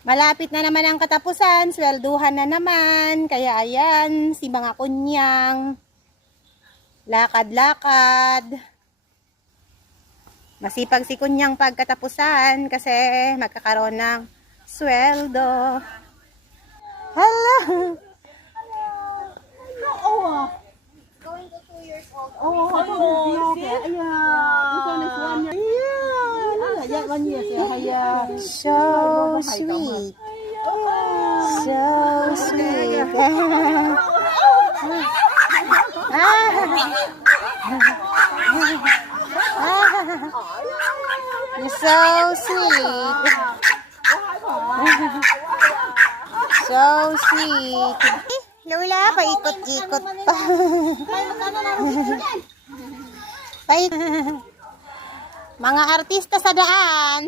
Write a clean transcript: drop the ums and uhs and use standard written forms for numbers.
Malapit na naman ang katapusan, swelduhan na naman. Kaya ayan, si mga kunyang lakad-lakad. Masipag si kunyang pagkatapusan kasi magkakaroon ng sweldo. Hello! Oh, Going to 2 years old. oh, yeah. This one is 1 year. Yeah, 1 year. Yeah. So sweet. So sweet. You're so sweet. So sweet. Lola, paikot-ikot pa. Mga artista sa daan.